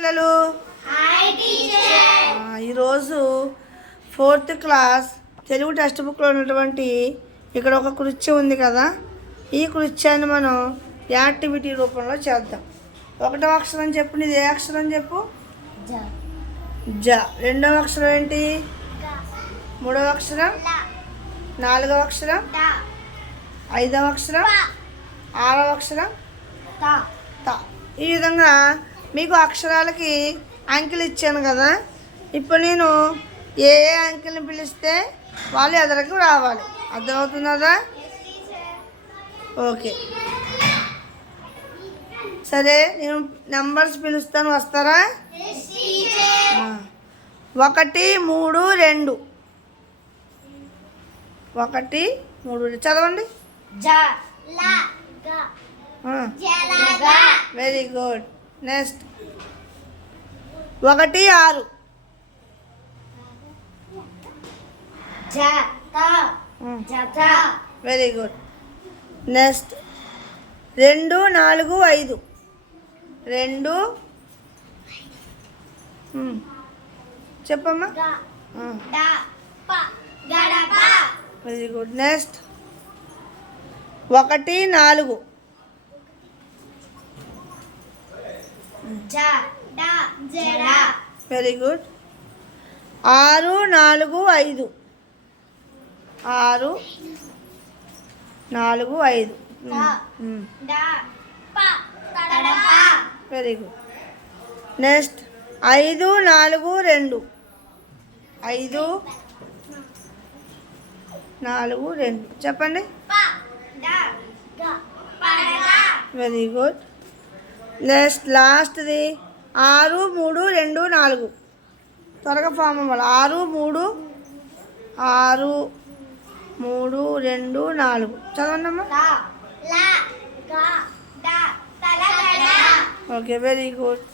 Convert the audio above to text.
పిల్లలు? ఈరోజు fourth class Telugu text బుక్లో ఉన్నటువంటి ఇక్కడ ఒక కృత్యం ఉంది కదా. ఈ కృత్యాన్ని మనం యాక్టివిటీ రూపంలో చేద్దాం. ఒకటో అక్షరం చెప్పు నీది ఏ అక్షరం చెప్పు? జ. రెండవ అక్షరం ఏంటి? మూడవ అక్షరం? నాలుగవ అక్షరం? ఐదవ అక్షరం? ఆరవ అక్షరం? త. ఈ విధంగా మీకు అక్షరాలకి అంకెలు ఇచ్చాను కదా. ఇప్పుడు నేను ఏ ఏ అంకెల్ని పిలిస్తే వాళ్ళు ఎదరకు రావాలి. అర్థమవుతున్నదా ఓకే. సరే నేను నెంబర్స్ పిలుస్తాను. వస్తారా. ఒకటి మూడు రెండు. ఒకటి మూడు. చదవండి. Very good. నెక్స్ట్. ఒకటి ఆరు. వెరీ గుడ్ నెక్స్ట్ రెండు నాలుగు ఐదు. రెండు. మ్మ్. చెప్పమ్మా. వెరీ గుడ్ నెక్స్ట్ ఒకటి నాలుగు. వెరీ గుడ్ ఆరు నాలుగు ఐదు. ఆరు నాలుగు ఐదు. వెరీ గుడ్ నెక్స్ట్ ఐదు నాలుగు రెండు. ఐదు నాలుగు రెండు. చెప్పండి. వెరీ గుడ్ నెక్స్ట్ లాస్ట్ది. ఆరు మూడు రెండు నాలుగు. త్వరగా ఫామ్ అవ్వాలి. ఆరు మూడు ఆరు మూడు రెండు నాలుగు. చదవండి అమ్మా ఓకే వెరీ గుడ్.